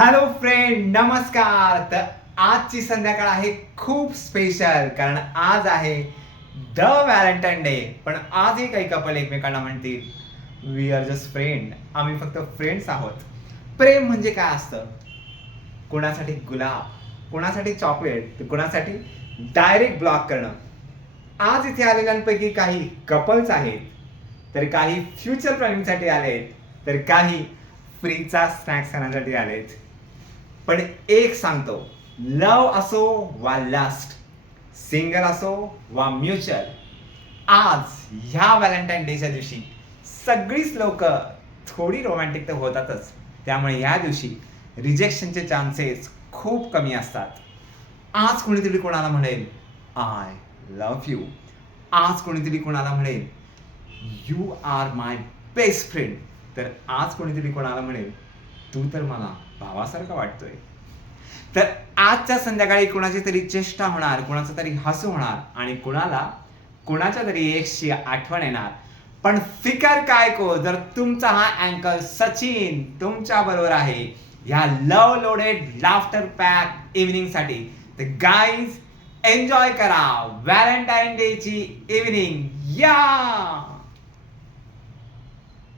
Hello friend, नमस्कार. तर आजची संध्याकाळ आहे खूप स्पेशल, कारण आज आहे द व्हॅलेंटाईन डे. पण आजही काही कपल एकमेकांना म्हणतील वी आर जस्ट फ्रेंड, आम्ही फक्त फ्रेंड्स आहोत. प्रेम म्हणजे काय असतं? कोणासाठी गुलाब, कोणासाठी चॉकलेट, तर कोणासाठी डायरेक्ट ब्लॉक करणं. आज इथे आलेल्यांपैकी काही कपल्स आहेत, तर काही फ्युचर प्लॅनिंगसाठी आलेत, तर काही फ्रीचा स्नॅक्स खाण्यासाठी आलेत. पण एक सांगतो, लव असो वा लास्ट, सिंगल असो वा म्युच्युअल, आज ह्या व्हॅलेंटाईन डेच्या दिवशी सगळीच लोक थोडी रोमॅन्टिक तर होतातच. त्यामुळे या दिवशी रिजेक्शनचे चान्सेस खूप कमी असतात. आज कोणीतरी कोणाला म्हणेल आय लव्ह यू. आज कोणीतरी कोणाला म्हणेल you are my best friend. तर आज कोणीतरी कोणाला म्हणेल तू तर मला भावासारखा वाटतोय. तर आजच्या संध्याकाळी कुणाची तरी चेष्टा होणार, कुणाचं तरी हसू होणार आणि कुणाच्या तरी एक्सची आठवण येणार. पण फिकर काय को, जर तुमचा हा अँकर सचिन तुमच्या बरोबर आहे ह्या लव लोडेड लाफ्टर पॅक इव्हनिंग साठी, तर गाईज एन्जॉय करा व्हॅलेंटाईन डे ची इव्हनिंग. या